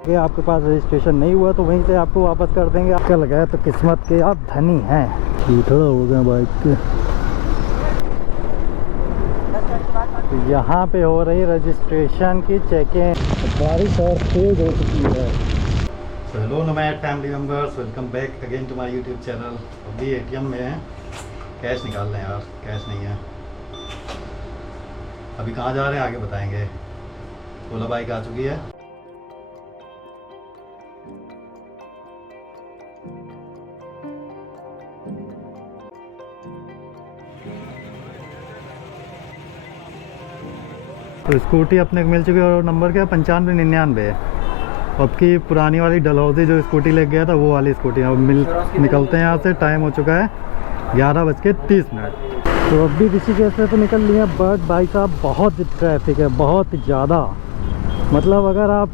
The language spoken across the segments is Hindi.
कि आपके पास रजिस्ट्रेशन नहीं हुआ तो वहीं से आपको वापस कर देंगे। कल गए तो किस्मत के आप धनी हैं। थोड़ा हो गया बाइक के। यहाँ पे हो रही रजिस्ट्रेशन की चेकिंग। बारिश और तेज हो चुकी है। Hello nomad family members, welcome back again to my YouTube channel. अभी एटीएम में है, कैश निकाल लें यार, कैश नहीं है। अभी कहाँ जा रहे हैं आगे बताएंगे। ओला बाइक आ चुकी है। तो स्कूटी अपने को मिल चुकी है और नंबर क्या 9599 है। अब की पुरानी वाली डलहौजी जो स्कूटी ले गया था वो वाली स्कूटी। अब निकलते हैं यहाँ से। टाइम हो चुका है 11:30। तो अब भी ऋषिकेश से तो निकल लिए, बट भाई साहब बहुत ट्रैफिक है, बहुत ज़्यादा। मतलब अगर आप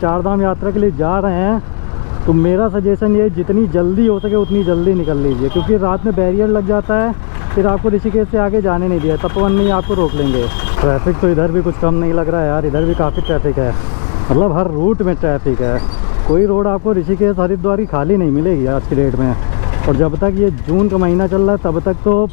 चारधाम यात्रा के लिए जा रहे हैं तो मेरा सजेशन ये, जितनी जल्दी हो सके उतनी जल्दी निकल लीजिए, क्योंकि रात में बैरियर लग जाता है, फिर आपको ऋषिकेश से आगे जाने नहीं दिया। तपोवन में ही आपको रोक लेंगे। ट्रैफिक तो इधर भी कुछ कम नहीं लग रहा है यार, इधर भी काफ़ी ट्रैफिक है। मतलब हर रूट में ट्रैफिक है। कोई रोड आपको ऋषिकेश हरिद्वार की खाली नहीं मिलेगी आज की डेट में। और जब तक ये जून का महीना चल रहा है तब तक तो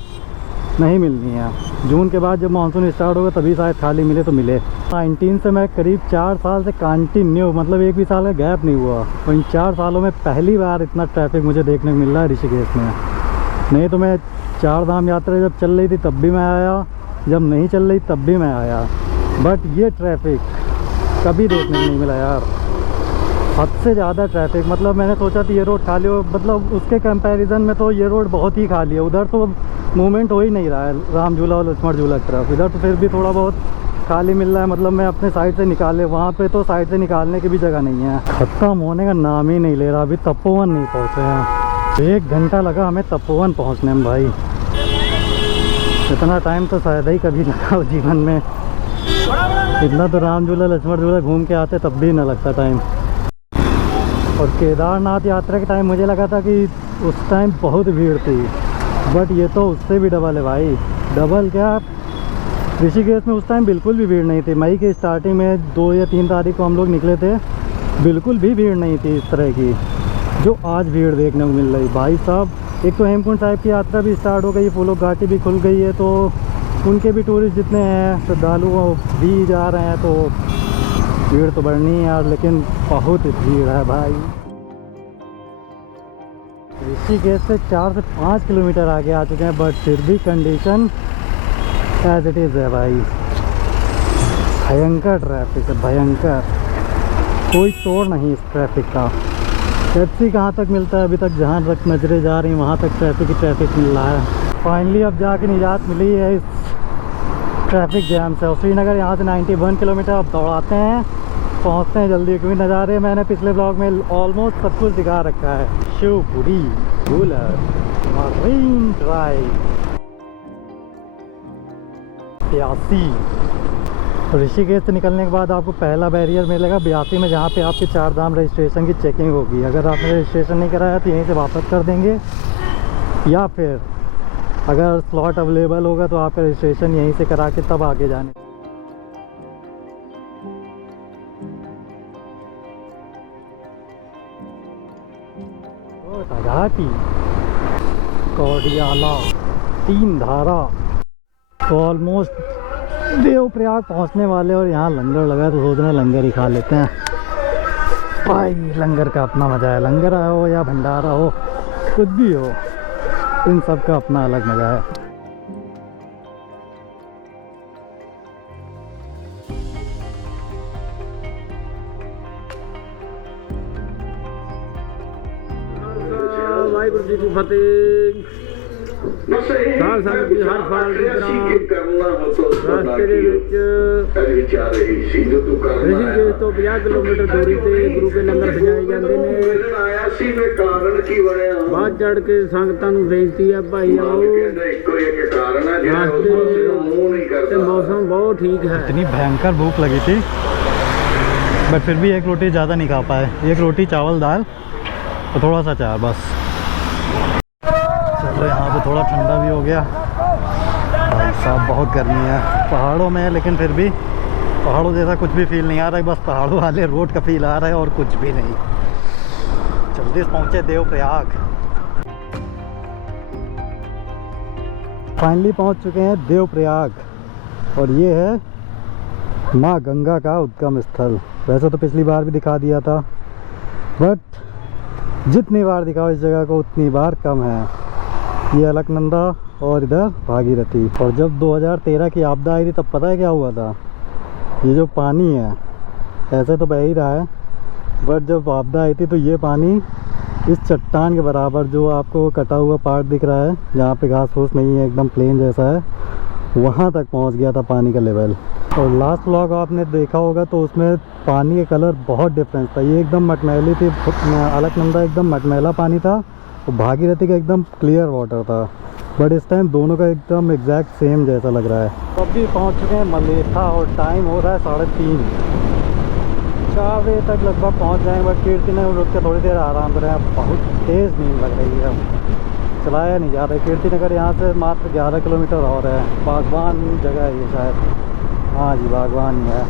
नहीं मिलनी है। जून के बाद जब मानसून स्टार्ट होगा तभी शायद खाली मिले तो मिले। 19 से मैं करीब 4 साल से कंटिन्यू, मतलब एक भी साल का गैप नहीं हुआ, और इन 4 सालों में पहली बार इतना ट्रैफिक मुझे देखने को मिल रहा है ऋषिकेश में। नहीं तो मैं चारधाम यात्रा जब चल रही थी तब भी मैं आया, जब नहीं चल रही तब भी मैं आया, बट ये ट्रैफिक कभी देखने को नहीं मिला यार। हद से ज़्यादा ट्रैफिक। मतलब मैंने सोचा था ये रोड खाली हो, मतलब उसके कंपैरिजन में तो ये रोड बहुत ही खाली है। उधर तो मूवमेंट हो ही नहीं रहा है राम झूला और लक्ष्मण झूला की तरफ। इधर तो फिर भी थोड़ा बहुत खाली मिल रहा है। मतलब मैं अपने साइड से निकाले, वहाँ पे तो साइड से निकालने की भी जगह नहीं है। ख़त्म होने का नाम ही नहीं ले रहा। अभी तपोवन नहीं पहुँचे हैं। 1 घंटा लगा हमें तपोवन पहुँचने में भाई। इतना टाइम तो शायद ही कभी लगा हो जीवन में। इतना तो राम झूला लक्ष्मण झूला घूम के आते तब भी ना लगता टाइम। और केदारनाथ यात्रा के टाइम मुझे लगा था कि उस टाइम बहुत भीड़ थी, बट ये तो उससे भी डबल है भाई। डबल क्या, ऋषिकेश में उस टाइम बिल्कुल भी भीड़ नहीं थी। मई के स्टार्टिंग में 2 या 3 तारीख को हम लोग निकले थे, बिल्कुल भी भीड़ नहीं थी इस तरह की जो आज भीड़ देखने को मिल रही भाई साहब। एक तो हेमकुंड साहिब की यात्रा भी स्टार्ट हो गई, फूलों घाटी भी खुल गई है, तो उनके भी टूरिस्ट जितने हैं श्रद्धालु भी जा रहे हैं, तो भीड़ तो बढ़नी है यार। लेकिन बहुत भीड़ है भाई। ऋषिकेश से 4 से 5 किलोमीटर आगे आ चुके हैं, बट फिर भी कंडीशन एज इट इज़ है भाई। भयंकर ट्रैफिक है, भयंकर। कोई तोड़ नहीं इस ट्रैफिक का। टैक्सी कहाँ तक मिलता है, अभी तक जहाँ तक नजरें जा रही हैं वहाँ तक ट्रैफिक मिल रहा है। फाइनली अब जाके निजात मिली है इस ट्रैफिक जैम से। और श्रीनगर यहाँ से 91 किलोमीटर अब दौड़ाते हैं, पहुँचते हैं जल्दी, क्योंकि नज़ारे मैंने पिछले ब्लॉग में ऑलमोस्ट सब कुछ दिखा रखा है। Shivpuri, cooler, marine drive, ब्यासी। Rishikesh से निकलने के बाद आपको पहला बैरियर मिलेगा ब्यासी में, जहाँ पे आपके चारधाम रजिस्ट्रेशन की चेकिंग होगी। अगर आपने रजिस्ट्रेशन नहीं कराया तो यहीं से वापस कर देंगे, या फिर अगर स्लॉट अवेलेबल होगा तो आपका रजिस्ट्रेशन यहीं से करा के तब आगे जाने। घाटी, कौडियाला, 3 धारा, तो ऑलमोस्ट देवप्रयाग पहुंचने वाले। और यहाँ लंगर लगा है तो सोच रहे हैं लंगर ही खा लेते हैं भाई। लंगर का अपना मज़ा है, लंगर हो या भंडारा हो, कुछ भी हो, इन सब का अपना अलग मज़ा है। वाहिगुरू जी की फतेह। साल साल की हर साल की तरह रास्ते ਦੇ ਵਿੱਚ ऋषिकेश ਤੋਂ 50 ਕਿਲੋਮੀਟਰ ਦੂਰੀ ਤੇ ਗੁਰੂ ਕੇ ਲੰਗਰ ਸਜਾਏ ਜਾਂਦੇ ਨੇ। ਬਾਅਦ ਚੜ ਕੇ ਸੰਗਤਾਂ ਨੂੰ ਬੇਨਤੀ ਹੈ ਭਾਈ आओ। रास्ते मौसम बहुत ठीक है। इतनी भयंकर भूख लगी थी, बट फिर भी एक रोटी ज़्यादा नहीं खा पाए। एक रोटी चावल दाल और थोड़ा सा चाय बस। चलो यहाँ पे थोड़ा ठंडा भी हो गया भाई साहब। बहुत गर्मी है, पहाड़ों में है लेकिन फिर भी पहाड़ों जैसा कुछ भी फील नहीं आ रहा है, बस पहाड़ों वाले रोड का फील आ रहा है और कुछ भी नहीं। जल्दी से पहुँचे देवप्रयाग। फाइनली पहुँच चुके हैं देवप्रयाग और ये है माँ गंगा का उद्गम स्थल। वैसे तो पिछली बार भी दिखा दिया था, बट जितनी बार दिखाओ इस जगह को उतनी बार कम है। ये अलकनंदा और इधर भागीरथी। और जब 2013 की आपदा आई थी तब पता है क्या हुआ था? ये जो पानी है ऐसे तो बह ही रहा है, बट जब आपदा आई थी तो ये पानी इस चट्टान के बराबर, जो आपको कटा हुआ पार्ट दिख रहा है जहाँ पे घास फूस नहीं है, एकदम प्लेन जैसा है, वहाँ तक पहुँच गया था पानी का लेवल। और लास्ट व्लॉग आपने देखा होगा तो उसमें पानी का कलर बहुत डिफरेंस था। ये एकदम मटमैली थी, अलकनंदा एकदम मटमैला पानी था और भागीरथी का एकदम क्लियर वाटर था, बट इस टाइम दोनों का एकदम एग्जैक्ट सेम जैसा लग रहा है। तो अभी पहुंच चुके हैं मलेथा और टाइम हो रहा है 3:30। 4 बजे तक लगभग पहुंच जाएंगे, बट कीर्ति ने रुक के थोड़ी देर आराम करें। बहुत तेज़ नींद लग रही है, चलाया नहीं जा रहा। कीर्ति नगर यहाँ से मात्र 11 किलोमीटर और है। बागवान जगह है ये शायद, हाँ जी बागवान ही है।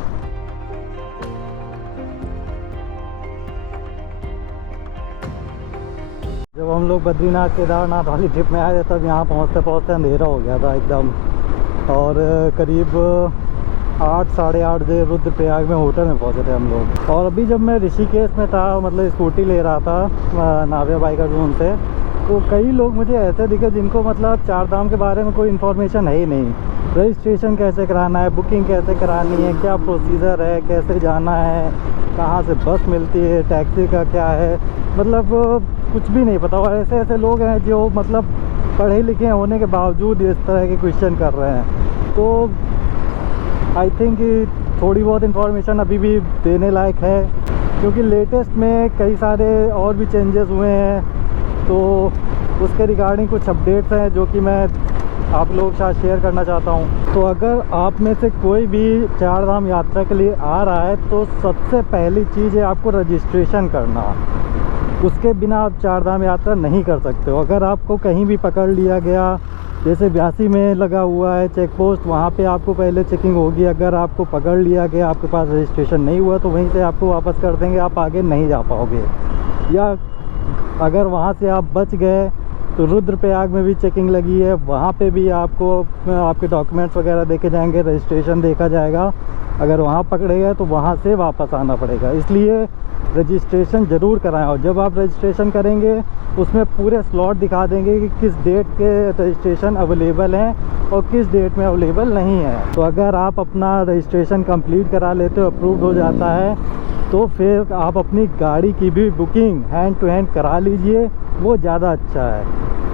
जब हम लोग बद्रीनाथ केदारनाथ वाली ट्रिप में आए थे तब यहाँ पहुँचते पहुँचते अंधेरा हो गया था एकदम, और करीब 8 साढ़े 8 बजे रुद्रप्रयाग में होटल में पहुँचे थे हम लोग। और अभी जब मैं ऋषिकेश में था, मतलब स्कूटी ले रहा था नाविया बाइकर जोन से, तो कई लोग मुझे ऐसे दिखे जिनको मतलब चार धाम के बारे में कोई इन्फॉर्मेशन है ही नहीं। रजिस्ट्रेशन कैसे कराना है, बुकिंग कैसे करानी है, क्या प्रोसीजर है, कैसे जाना है, कहाँ से बस मिलती है, टैक्सी का क्या है, मतलब कुछ भी नहीं पता। और ऐसे ऐसे लोग हैं जो मतलब पढ़े लिखे होने के बावजूद इस तरह के क्वेश्चन कर रहे हैं। तो आई थिंक थोड़ी बहुत इन्फॉर्मेशन अभी भी देने लायक है, क्योंकि लेटेस्ट में कई सारे और भी चेंजेस हुए हैं, तो उसके रिगार्डिंग कुछ अपडेट्स हैं जो कि मैं आप लोगों के साथ शेयर करना चाहता हूं। तो अगर आप में से कोई भी चार धाम यात्रा के लिए आ रहा है तो सबसे पहली चीज़ है आपको रजिस्ट्रेशन करना। उसके बिना आप चार धाम यात्रा नहीं कर सकते हो। अगर आपको कहीं भी पकड़ लिया गया, जैसे ब्यासी में लगा हुआ है चेक पोस्ट, वहाँ पे आपको पहले चेकिंग होगी। अगर आपको पकड़ लिया गया, आपके पास रजिस्ट्रेशन नहीं हुआ, तो वहीं से आपको वापस कर देंगे, आप आगे नहीं जा पाओगे। या अगर वहाँ से आप बच गए तो रुद्रप्रयाग में भी चेकिंग लगी है, वहाँ पे भी आपको आपके डॉक्यूमेंट्स वगैरह देखे जाएंगे, रजिस्ट्रेशन देखा जाएगा। अगर वहाँ पकड़े गए तो वहाँ से वापस आना पड़ेगा, इसलिए रजिस्ट्रेशन ज़रूर कराएं। और जब आप रजिस्ट्रेशन करेंगे उसमें पूरे स्लॉट दिखा देंगे कि किस डेट के रजिस्ट्रेशन अवेलेबल हैं और किस डेट में अवेलेबल नहीं है। तो अगर आप अपना रजिस्ट्रेशन कंप्लीट करा लेते हो, अप्रूव्ड हो जाता है, तो फिर आप अपनी गाड़ी की भी बुकिंग हैंड टू हैंड करा लीजिए, वो ज़्यादा अच्छा है।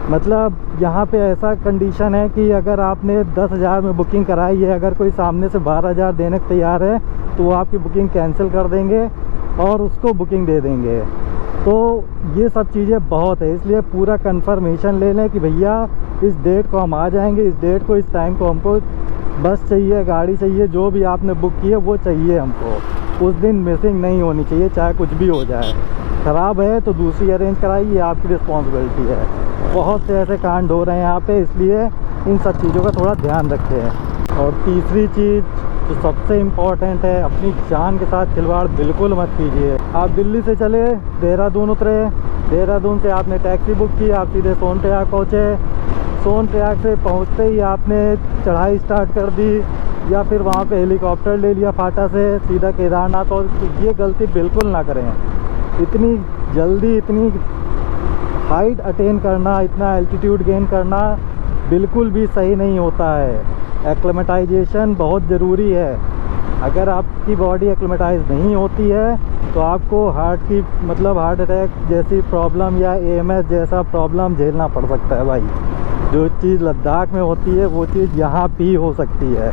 मतलब यहाँ पे ऐसा कंडीशन है कि अगर आपने 10,000 में बुकिंग कराई है, अगर कोई सामने से 12,000 देने को तैयार है तो वो आपकी बुकिंग कैंसिल कर देंगे और उसको बुकिंग दे देंगे। तो ये सब चीज़ें बहुत है, इसलिए पूरा कंफर्मेशन ले लें कि भैया इस डेट को हम आ जाएंगे, इस डेट को, इस टाइम को हमको बस चाहिए, गाड़ी चाहिए, जो भी आपने बुक की है वो चाहिए हमको। उस दिन मिसिंग नहीं होनी चाहिए, चाहे कुछ भी हो जाए। ख़राब है तो दूसरी अरेंज कराइए, ये आपकी रिस्पॉन्सिबिलिटी है। बहुत से ऐसे कांड हो रहे हैं यहाँ पे, इसलिए इन सब चीज़ों का थोड़ा ध्यान रखें। और तीसरी चीज़ जो सबसे इम्पॉर्टेंट है, अपनी जान के साथ खिलवाड़ बिल्कुल मत कीजिए। आप दिल्ली से चले, देहरादून उतरे, देहरादून से आपने टैक्सी बुक की, आप सीधे सोनप्रयाग पहुँचे, सोनप्रयाग से पहुँचते ही आपने चढ़ाई स्टार्ट कर दी, या फिर वहाँ पे हेलीकॉप्टर ले लिया फाटा से सीधा केदारनाथ। और ये गलती बिल्कुल ना करें। इतनी जल्दी इतनी हाइट अटेन करना, इतना एल्टीट्यूड गेन करना बिल्कुल भी सही नहीं होता है। एक्लेमेटाइजेशन बहुत ज़रूरी है। अगर आपकी बॉडी एक्लेमेटाइज नहीं होती है तो आपको हार्ट की मतलब हार्ट अटैक जैसी प्रॉब्लम या AMS जैसा प्रॉब्लम झेलना पड़ सकता है भाई। जो चीज़ लद्दाख में होती है वो चीज़ यहाँ भी हो सकती है।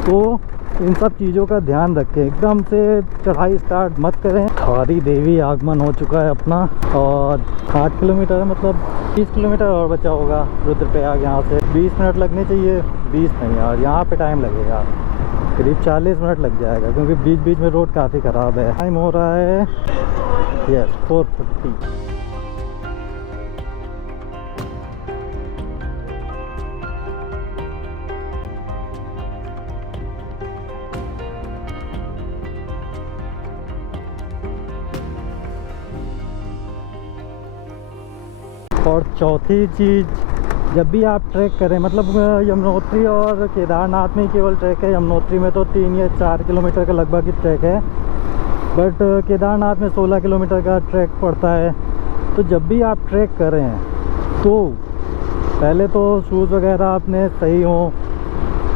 तो इन सब चीज़ों का ध्यान रखें, एकदम से चढ़ाई स्टार्ट मत करें। खारी देवी आगमन हो चुका है अपना, और 8 किलोमीटर है, मतलब 30 किलोमीटर और बचा होगा रुद्रप्रयाग। यहाँ से 20 मिनट लगने चाहिए, 20 नहीं यार, यहाँ पे टाइम लगेगा, करीब 40 मिनट लग जाएगा, क्योंकि बीच बीच में रोड काफ़ी ख़राब है। टाइम हो रहा है यस 4:50। और चौथी चीज़, जब भी आप ट्रैक करें, मतलब यमुनोत्री और केदारनाथ में ही केवल ट्रैक है, यमुनोत्री में तो 3 या 4 किलोमीटर का लगभग ही ट्रैक है, बट केदारनाथ में 16 किलोमीटर का ट्रैक पड़ता है। तो जब भी आप ट्रैक करें तो पहले तो शूज़ वगैरह अपने सही हों,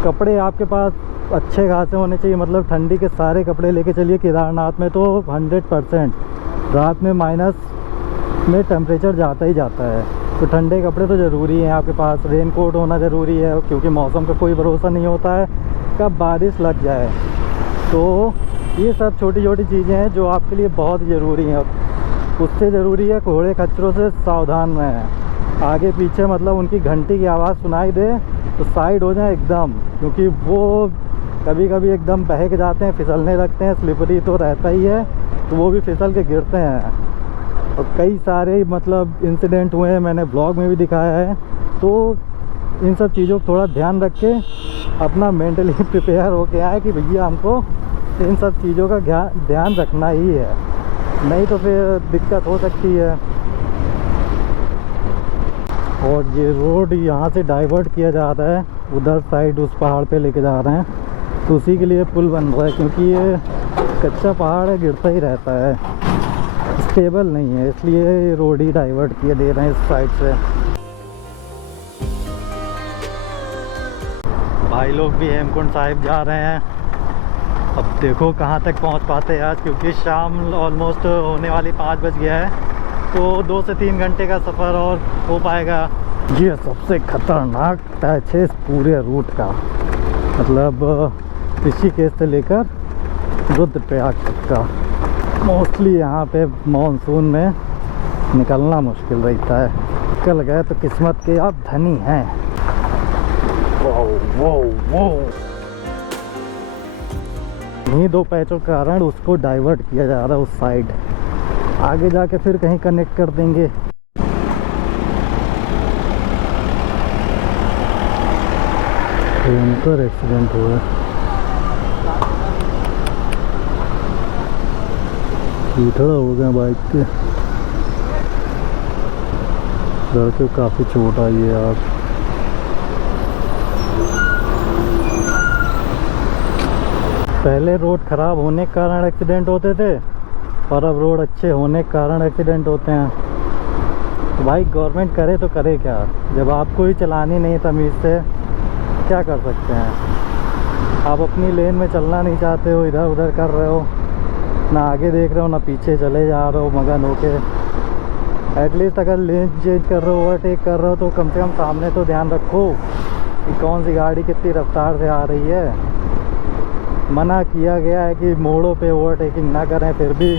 कपड़े आपके पास अच्छे खासे होने चाहिए, मतलब ठंडी के सारे कपड़े लेके चलिए। केदारनाथ में तो 100% रात में माइनस में टेम्परेचर जाता ही जाता है, तो ठंडे कपड़े तो ज़रूरी हैं आपके पास। रेन कोट होना ज़रूरी है, क्योंकि मौसम का कोई भरोसा नहीं होता है कब बारिश लग जाए। तो ये सब छोटी छोटी चीज़ें हैं जो आपके लिए बहुत ज़रूरी हैं। उससे ज़रूरी है घोड़े खच्चरों से सावधान रहें। आगे पीछे मतलब उनकी घंटी की आवाज़ सुनाई दे तो साइड हो जाए एकदम, क्योंकि वो कभी कभी एकदम बहक जाते हैं, फिसलने लगते हैं, स्लिपरी तो रहता ही है, तो वो भी फिसल के गिरते हैं। और कई सारे मतलब इंसिडेंट हुए हैं, मैंने ब्लॉग में भी दिखाया है। तो इन सब चीज़ों को थोड़ा ध्यान रख के अपना मेंटली प्रिपेयर हो के आए कि भैया हमको इन सब चीज़ों का ध्यान रखना ही है, नहीं तो फिर दिक्कत हो सकती है। और ये रोड यहाँ से डाइवर्ट किया जा रहा है, उधर साइड उस पहाड़ पे लेके जा रहे हैं, तो उसी के लिए पुल बन रहा है, क्योंकि ये कच्चा पहाड़ है, गिरता ही रहता है, स्टेबल नहीं है, इसलिए रोड ही डाइवर्ट किए दे रहे हैं इस साइड से। भाई लोग भी हेमकुंड साहिब जा रहे हैं। अब देखो कहाँ तक पहुँच पाते हैं आज, क्योंकि शाम ऑलमोस्ट होने वाली 5 बज गया है, तो 2 से 3 घंटे का सफ़र और हो पाएगा। ये सबसे खतरनाक पैच है इस पूरे रूट का, मतलब ऋषिकेश से लेकर रुद्रप्रयाग तक का। मोस्टली यहाँ पे मानसून में निकलना मुश्किल रहता है, निकल गए तो किस्मत के आप धनी हैं। वो वो वो इन्हीं 2 पैचों के कारण उसको डाइवर्ट किया जा रहा है उस साइड, आगे जाके फिर कहीं कनेक्ट कर देंगे। भयंकर एक्सीडेंट हुआ है, कीचड़ा हो गया बाइक के, लड़के को काफ़ी चोट आई है यार। पहले रोड ख़राब होने के कारण एक्सीडेंट होते थे, और अब रोड अच्छे होने के कारण एक्सीडेंट होते हैं। तो भाई गवर्नमेंट करे तो करे क्या, जब आपको ही चलानी नहीं तमीज़ से, क्या कर सकते हैं। आप अपनी लेन में चलना नहीं चाहते हो, इधर उधर कर रहे हो, ना आगे देख रहे हो ना पीछे चले जा रहे हो मगन होके। एटलीस्ट अगर लेन चेंज कर रहे हो, ओवरटेक कर रहे हो, तो कम से कम सामने तो ध्यान रखो कि कौन सी गाड़ी कितनी रफ्तार से आ रही है। मना किया गया है कि मोड़ों पे ओवरटेकिंग ना करें, फिर भी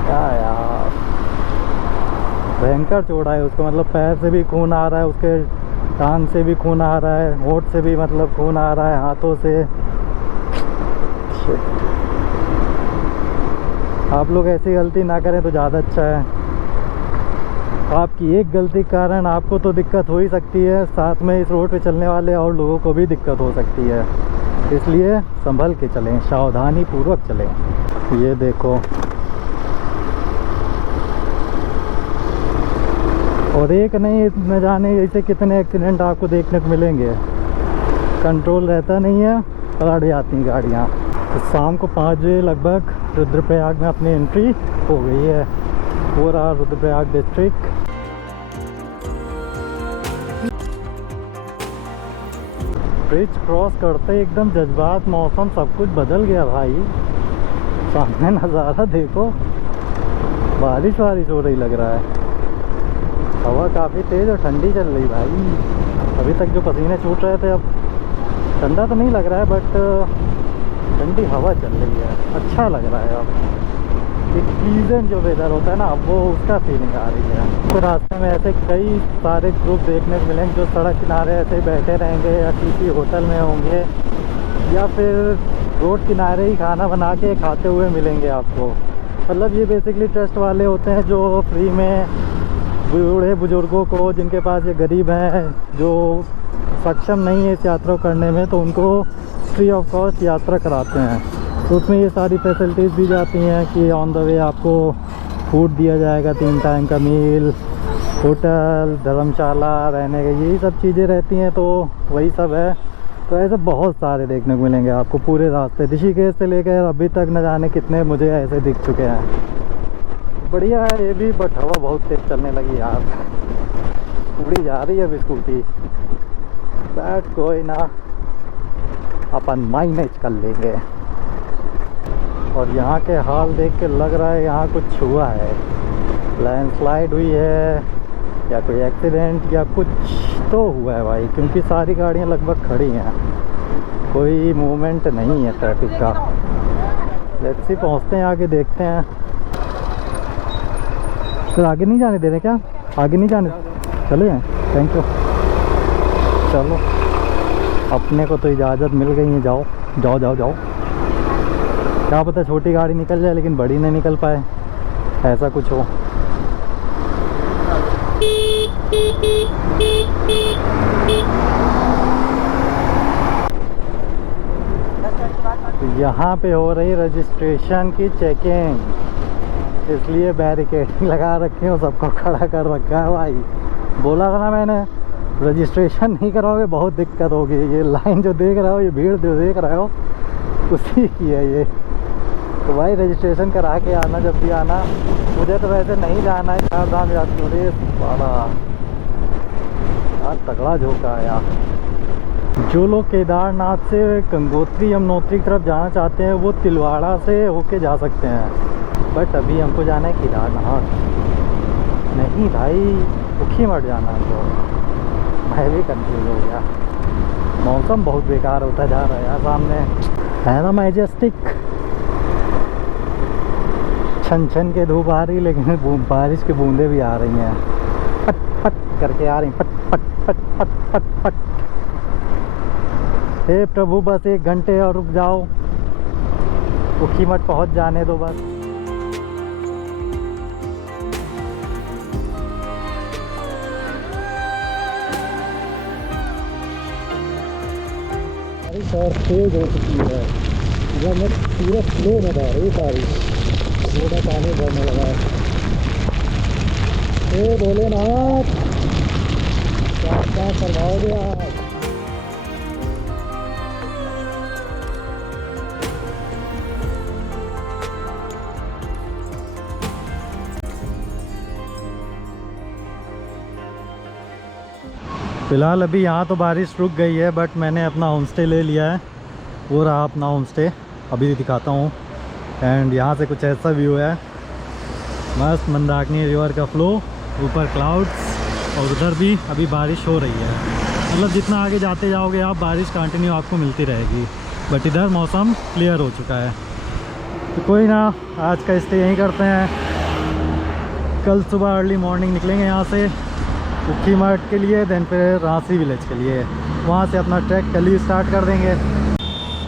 क्या यार, भयंकर चोट है उसको, मतलब पैर से भी खून आ रहा है, उसके टांग से भी खून आ रहा है, होंठ से भी मतलब खून आ रहा है, हाथों से। आप लोग ऐसी गलती ना करें तो ज़्यादा अच्छा है। आपकी एक गलती के कारण आपको तो दिक्कत हो ही सकती है, साथ में इस रोड पे चलने वाले और लोगों को भी दिक्कत हो सकती है, इसलिए संभल के चलें, सावधानी पूर्वक चलें। ये देखो, और एक नहीं न जाने ऐसे कितने एक्सीडेंट आपको देखने को मिलेंगे, कंट्रोल रहता नहीं है, पलट जाती हैं गाड़ियाँ। तो शाम को 5 बजे लगभग रुद्रप्रयाग में अपनी एंट्री हो गई है। वो रहा रुद्रप्रयाग डिस्ट्रिक्ट। ब्रिज क्रॉस करते एकदम जज्बात, मौसम सब कुछ बदल गया भाई। सामने नज़ारा देखो, बारिश हो रही लग रहा है, हवा काफ़ी तेज़ और ठंडी चल रही भाई। अभी तक जो पसीने छूट रहे थे, अब ठंडा तो नहीं लग रहा है, बट ठंडी हवा चल रही है, अच्छा लग रहा है। अब एक प्लीजेंट जो वेदर होता है ना, वो उसका फीलिंग आ रही है। तो रास्ते में ऐसे कई सारे ग्रुप देखने को मिलेंगे जो सड़क किनारे ऐसे ही बैठे रहेंगे, या किसी होटल में होंगे, या फिर रोड किनारे ही खाना बना के खाते हुए मिलेंगे आपको। मतलब ये बेसिकली ट्रस्ट वाले होते हैं जो फ्री में बूढ़े बुजुर्गों को, जिनके पास ये गरीब हैं, जो सक्षम नहीं है इस यात्रा करने में, तो उनको फ्री ऑफ कॉस्ट यात्रा कराते हैं। तो उसमें ये सारी फैसिलिटीज़ दी जाती हैं कि ऑन द वे आपको फूड दिया जाएगा, 3 टाइम का मील, होटल, धर्मशाला, रहने के यही सब चीज़ें रहती हैं, तो वही सब है। तो ऐसे बहुत सारे देखने को मिलेंगे आपको पूरे रास्ते, ऋषिकेश से लेकर अभी तक न जाने कितने मुझे ऐसे दिख चुके हैं। बढ़िया है ये भी, बट हवा बहुत तेज़ चलने लगी यार, उड़ी जा रही है अभी स्कूटी। बैठ कोई ना, अपन मैनेज कर लेंगे। और यहाँ के हाल देख के लग रहा है यहाँ कुछ हुआ है, लैंडस्लाइड हुई है या कोई एक्सीडेंट या कुछ तो हुआ है भाई, क्योंकि सारी गाड़ियाँ लगभग खड़ी हैं, कोई मूवमेंट नहीं है ट्रैफिक का। लेट्स सी, पहुँचते हैं आगे, देखते हैं। फिर आगे नहीं जाने दे रहे क्या? आगे नहीं जाने, चले जाएँ, थैंक यू। चलो, अपने को तो इजाज़त मिल गई है, जाओ जाओ जाओ जाओ। क्या पता छोटी गाड़ी निकल जाए लेकिन बड़ी नहीं निकल पाए, ऐसा कुछ हो। यहाँ पे हो रही रजिस्ट्रेशन की चेकिंग, इसलिए बैरिकेडिंग लगा रखे हो, सबको खड़ा कर रखा है भाई। बोला था ना मैंने, रजिस्ट्रेशन नहीं कराओगे बहुत दिक्कत होगी। ये लाइन जो देख रहे हो, ये भीड़ जो देख रहे हो, उसी की है ये। तो भाई रजिस्ट्रेशन करा के आना जब भी आना। मुझे तो वैसे नहीं जाना है, चार धाम जाती हूँ। रे बड़ा यार तगड़ा झोंका है यार। जो लोग केदारनाथ से गंगोत्री यमुनोत्री की तरफ जाना चाहते हैं, वो तिलवाड़ा से होके जा सकते हैं, बट अभी हमको जाना है केदारनाथ। नहीं भाई, ऊखीमठ जाना है हमको। मैं भी कंफ्यूज हो गया। मौसम बहुत बेकार होता जा रहा है यार, सामने है ना मैजेस्टिक, छन छन के धूप आ रही, लेकिन बारिश की बूंदें भी आ रही हैं, पट पट करके आ रही, पट पट पट पट पट पट। हे प्रभु, बस 1 घंटे और रुक जाओ, ऊखीमठ पहुंच जाने दो बस। बारिश और तेज हो चुकी है, जब मैं पूरा स्लो में जा रही बारिश, थोड़ा पानी भरने लगा है। हे भोलेनाथ, क्या करवाओगे आप? फ़िलहाल अभी यहाँ तो बारिश रुक गई है, बट मैंने अपना होम स्टे ले लिया है। वो रहा अपना होम स्टे, अभी दिखाता हूँ। एंड यहाँ से कुछ ऐसा व्यू है, मस्त मंदाकिनी रिवर का फ्लो, ऊपर क्लाउड्स, और उधर भी अभी बारिश हो रही है। मतलब जितना आगे जाते जाओगे आप, बारिश कंटिन्यू आपको मिलती रहेगी, बट इधर मौसम क्लियर हो चुका है। तो कोई ना, आज का स्टे यहीं करते हैं। कल सुबह अर्ली मॉर्निंग निकलेंगे यहाँ से ऊखीमठ के लिए, देन फिर रांसी विलेज के लिए, वहाँ से अपना ट्रैक कल ही स्टार्ट कर देंगे।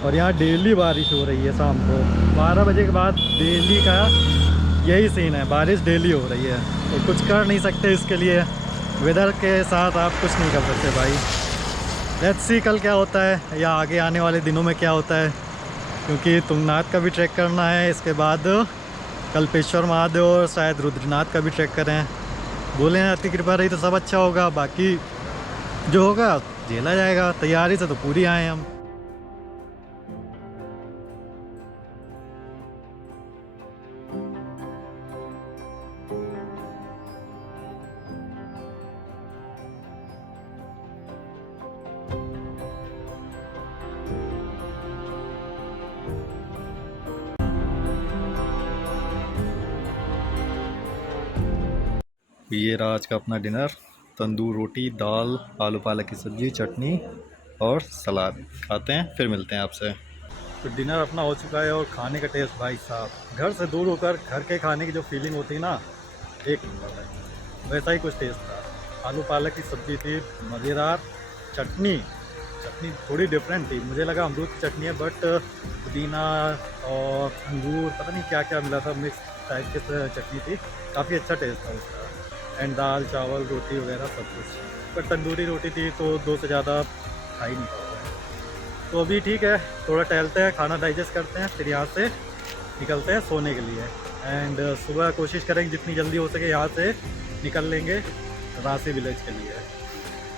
और यहाँ डेली बारिश हो रही है, शाम को 12 बजे के बाद डेली का यही सीन है, बारिश डेली हो रही है। तो कुछ कर नहीं सकते इसके लिए, वेदर के साथ आप कुछ नहीं कर सकते भाई। लेट्स सी कल क्या होता है, या आगे आने वाले दिनों में क्या होता है, क्योंकि तुंगनाथ का भी ट्रैक करना है। इसके बाद कल्पेश्वर महादेव और शायद रुद्रनाथ का भी ट्रैक करें। भोलेनाथ की कृपा रही तो सब अच्छा होगा, बाकी जो होगा झेला जाएगा। तैयारी से तो पूरी आए हम। ये रहा आज का अपना डिनर, तंदूर रोटी, दाल, आलू पालक की सब्ज़ी, चटनी और सलाद। खाते हैं फिर मिलते हैं आपसे। तो डिनर अपना हो चुका है, और खाने का टेस्ट भाई साहब, घर से दूर होकर घर के खाने की जो फीलिंग होती है ना, एक नंबर है। वैसा ही कुछ टेस्ट था। आलू पालक की सब्ज़ी थी मज़ेदार, चटनी थोड़ी डिफरेंट थी, मुझे लगा अमरूद की चटनी है, बट पुदीना और अंगूर पता नहीं क्या क्या मिला था, मिक्स टाइप की चटनी थी, काफ़ी अच्छा टेस्ट था उसका। एंड दाल चावल रोटी वगैरह सब कुछ, पर तंदूरी रोटी थी तो 2 से ज़्यादा खा ही नहीं पाता। तो अभी ठीक है, थोड़ा टहलते हैं, खाना डाइजेस्ट करते हैं, फिर यहाँ से निकलते हैं सोने के लिए। एंड सुबह कोशिश करेंगे जितनी जल्दी हो सके यहाँ से निकल लेंगे रांसी विलेज के लिए।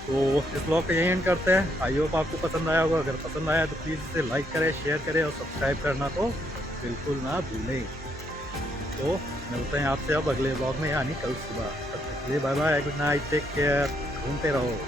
तो इस ब्लॉग को यहीं एंड करते हैं। आई होप आपको पसंद आया होगा। अगर पसंद आया तो प्लीज़ इसे लाइक करें, शेयर करें और सब्सक्राइब करना तो बिल्कुल ना भूलें। तो मिलते हैं आपसे अब अगले ब्लॉग में, यानी कल सुबह। तब तक के लिए bye bye, good night, take care, घूमते रहो।